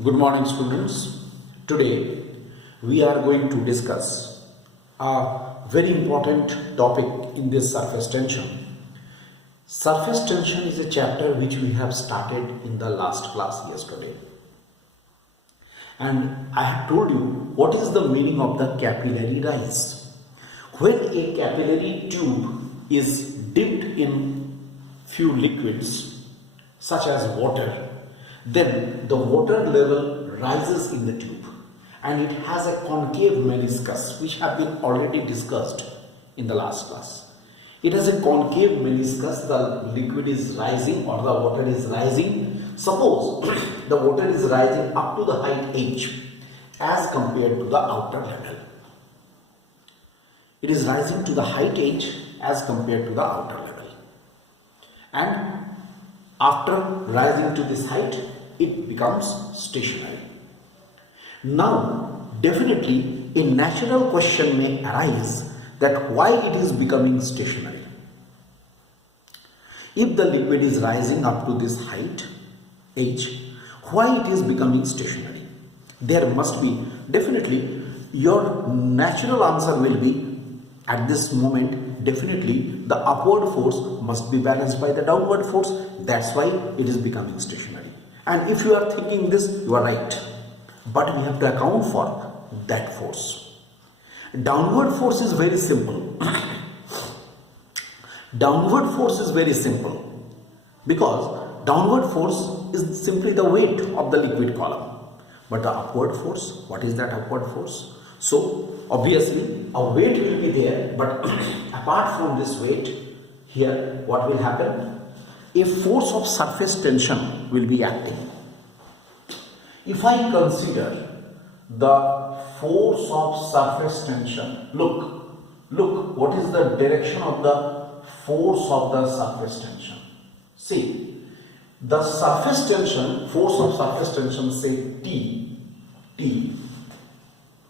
Good morning, students. Today we are going to discuss a very important topic in this surface tension. Surface tension is a chapter which we have started in the last class yesterday. And I have told you what is the meaning of the capillary rise. When a capillary tube is dipped in few liquids such as water, then the water level rises in the tube and it has a concave meniscus which have been already discussed in the last class. It has a concave meniscus, the liquid is rising or the water is rising. Suppose the water is rising up to the height h as compared to the outer level. It is rising to the height h as compared to the outer level. And after rising to this height, it becomes stationary. Now, definitely a natural question may arise that why it is becoming stationary. If the liquid is rising up to this height, h, why it is becoming stationary? There must be, definitely, your natural answer will be, at this moment, definitely the upward force must be balanced by the downward force. That's why it is becoming stationary. And if you are thinking this, you are right. But we have to account for that force. Downward force is very simple. Downward force is very simple because downward force is simply the weight of the liquid column. But the upward force, what is that upward force? So obviously a weight will be there, but apart from this weight, here what will happen? A force of surface tension will be acting. If I consider the force of surface tension, look, what is the direction of the force of the surface tension? See, the surface tension, force of surface tension, say T,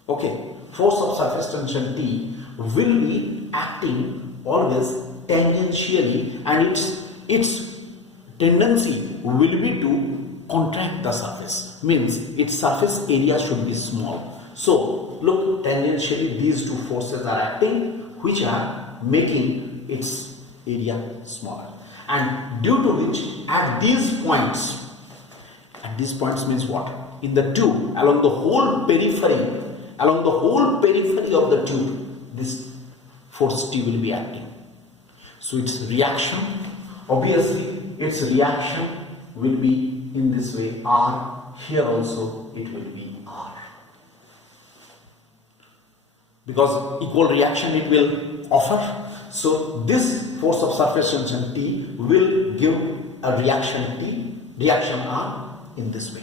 okay, force of surface tension T will be acting always tangentially, and its tendency will be to contract the surface, means its surface area should be small. So look, tangentially these two forces are acting which are making its area smaller, and due to which at these points means what? In the tube, along the whole periphery of the tube, this force T will be acting. So its reaction, obviously its reaction will be in this way, R. Here also it will be R. Because equal reaction it will offer. So this force of surface tension T will give a reaction R in this way.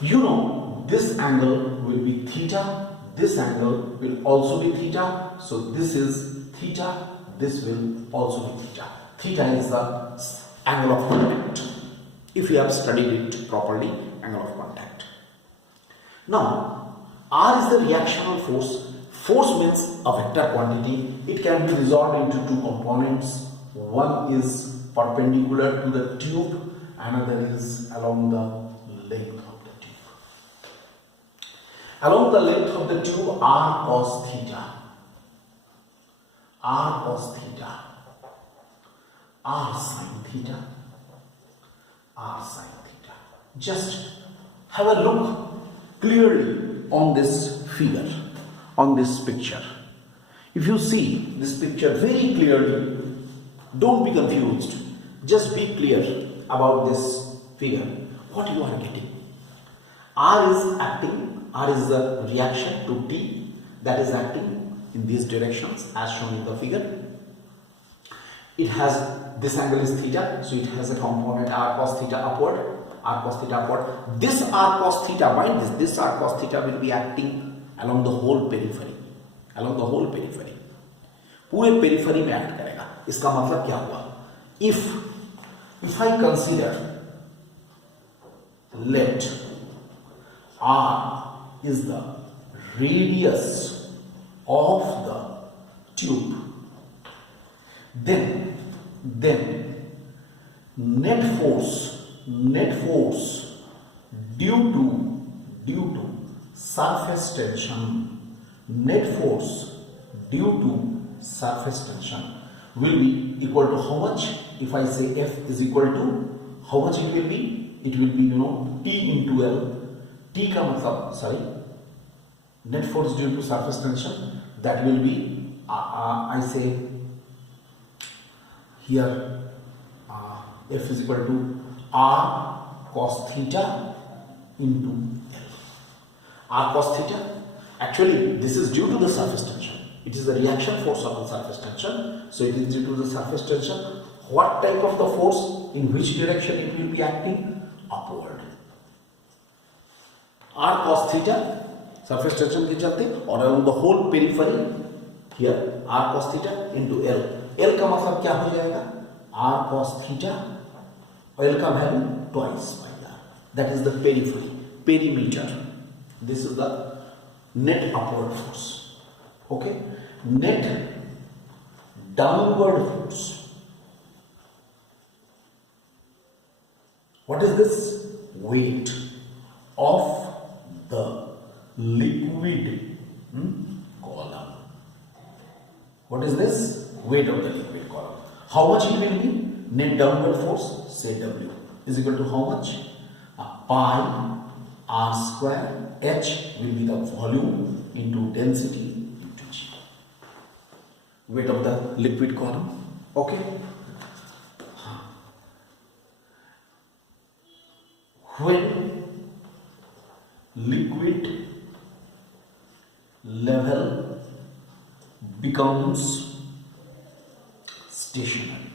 You know this angle will be theta, this angle will also be theta. So this is theta, this will also be theta. Theta is the angle of contact. If you have studied it properly, angle of contact. Now, R is the reactional force. Force means a vector quantity. It can be resolved into two components. One is perpendicular to the tube, another is along the length of the tube. Along the length of the tube, R cos theta, R cos theta, R sin theta, R sin theta. Just have a look clearly on this figure, on this picture. If you see this picture very clearly, don't be confused. Just be clear about this figure, what you are getting. R is acting, R is the reaction to T that is acting in these directions as shown in the figure. It has, this angle is theta, so it has a component R cos theta upward, R cos theta upward. This R cos theta, mind this R cos theta will be acting along the whole periphery, पूरे periphery में act करेगा. इसका मतलब क्या हुआ? If I consider, let R is the radius of the tube, then net force due to surface tension, net force due to surface tension will be equal to how much? If I say F is equal to how much it will be? It will be T into L. T का मतलब sorry, net force due to surface tension, that will be I say here F is equal to R cos theta into L. R cos theta, actually this is due to the surface tension. It is the reaction force of the surface tension. So it is due to the surface tension. What type of the force? In which direction it will be acting? Upward. R cos theta, surface tension के चलते, और around the whole periphery here R cos theta into L. L का मतलब क्या हो जाएगा? R cos theta, L का value twice by R. That is the periphery, perimeter. This is the net upward force. Okay, net downward force. What is this? Weight of the liquid column. What is this? Weight of the liquid column. How much it will be? Net downward force, say W, is equal to how much? Pi R square. H will be the volume into density into G. Weight of the liquid column. Okay. When liquid level becomes stationary.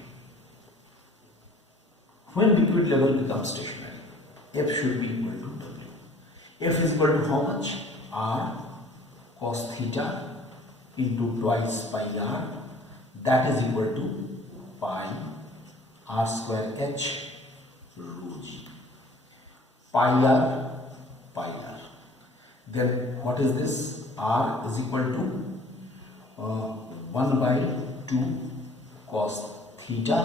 When liquid level becomes stationary, F should be equal to W. F is equal to how much? R cos theta into twice pi R. That is equal to pi R square H rho G. Pi R. Then what is this? R is equal to 1 by 2 cos theta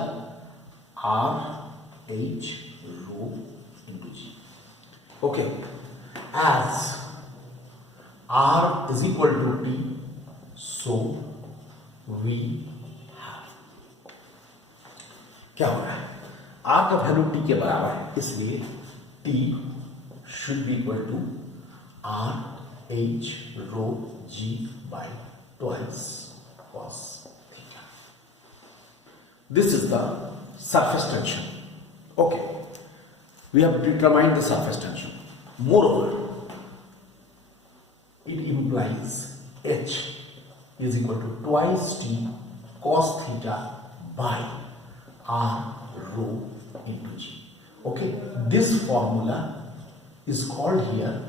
R H rho into G. Okay. As R is equal to T, so we have, क्या हो रहा है? R का value T के बराबर है, इसलिए T should be equal to R H rho G by twice cos theta. This is the surface tension. Okay, we have determined the surface tension. Moreover, it implies H is equal to twice T cos theta by R rho into G. Okay, this formula is called here,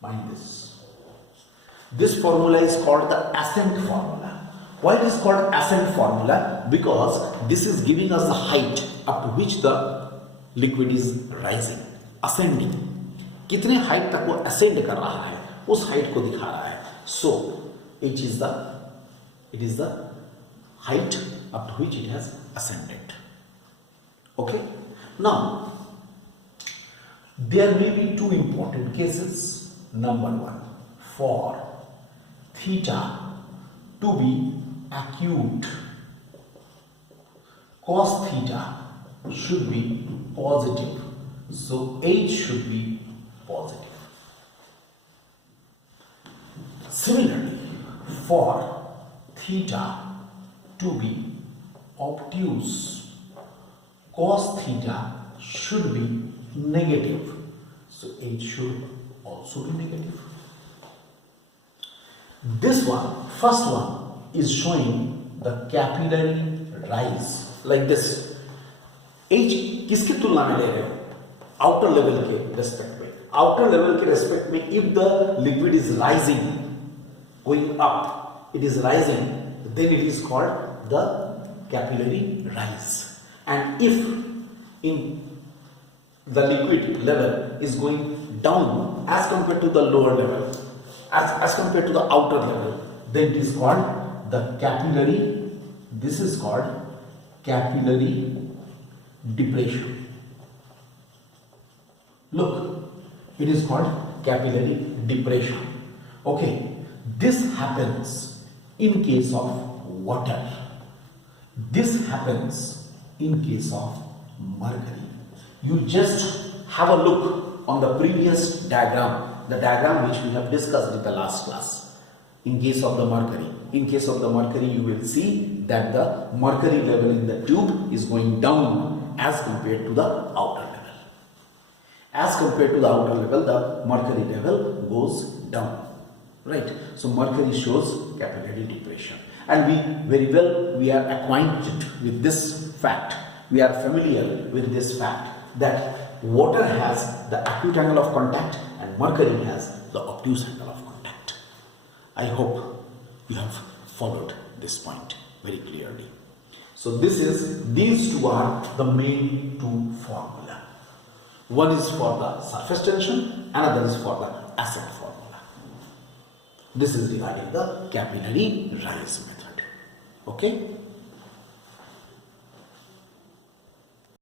mind this. This formula is called the Ascent formula. Why it is called Ascent formula? Because this is giving us the height up to which the liquid is rising, ascending. कितने height तक वो ascend कर रहा है, उस height को दिखा रहा है. So it is the height up to which it has ascended. Okay. Now there may be two important cases. Number one, for theta to be acute, cos theta should be positive, so H should be positive. Similarly, for theta to be obtuse, cos theta should be negative, so H should also be negative. This one, first one, is showing the capillary rise like this. H किसकी तुलना में ले रहे हो? Outer level के respect में. Outer level के respect में, if the liquid is rising, going up, it is rising, then it is called the capillary rise. And if in the liquid level is going down as compared to the lower level, as compared to the outer level, then it is called the capillary, this is called capillary depression. Look, it is called capillary depression. Okay, this happens in case of water. This happens in case of mercury. You just have a look on the previous diagram, the diagram which we have discussed in the last class. In case of the mercury, you will see that the mercury level in the tube is going down as compared to the outer level. As compared to the outer level, the mercury level goes down. Right? So mercury shows capillary depression. And we are acquainted with this fact. We are familiar with this fact that water has the acute angle of contact and mercury has the obtuse angle of contact. I hope you have followed this point very clearly. So these two are the main two formula. One is for the surface tension, another is for the Ascent formula. This is regarding the capillary rise method. Okay.